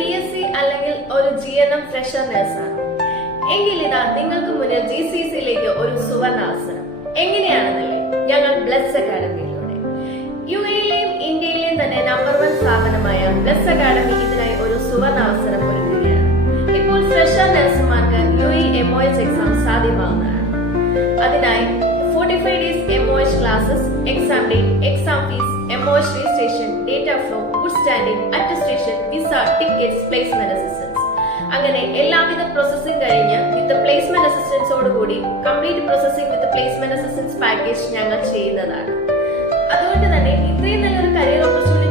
BSc അല്ലെങ്കിൽ ഒരു GNM fresher നഴ്സാണ് എങ്കിൽ ഇതാ നിങ്ങൾക്ക് മുന്നിൽ GCCയിലേക്ക് ഒരു സുവർണാവസരം. എങ്ങനെയാണെന്നല്ലേ? ഞങ്ങൾ ബ്ലസ് അക്കാഡമിയിലൂടെ UAEയിലെയും ഇന്ത്യയിലെയും തന്നെ നമ്പർ 1 സ്ഥാപനമായ ബ്ലസ് അക്കാഡമി ഇതിനായി ഒരു സുവർണാവസരം ഒരുക്കുകയാണ്. ഇപ്പോൾ ഫ്രഷർ നഴ്സുമാർക്ക് UAE MOH എക്സാം സാധ്യമാവുന്നതാണ്. അതിനായി 45 days MOH classes, exam date, exam fees, MOH registration, data flow, good standing, attestation, visa, tickets, placement assistance, അങ്ങനെ എല്ലാവിധ പ്രോസസ്സിംഗ് കഴിഞ്ഞ് വിത്ത് പ്ലേസ്മെന്റ് അസിസ്റ്റൻസോടുകൂടി കംപ്ലീറ്റ് പ്രോസസ്സിംഗ് വിത്ത് പ്ലേസ്മെന്റ് അസിസ്റ്റൻസ് പാക്കേജ് ഞങ്ങൾ ചെയ്യുന്നതാണ്. അതുകൊണ്ട് തന്നെ ഇത്രയും നല്ലൊരു കരിയർ ഓപ്പർച്യൂണിറ്റി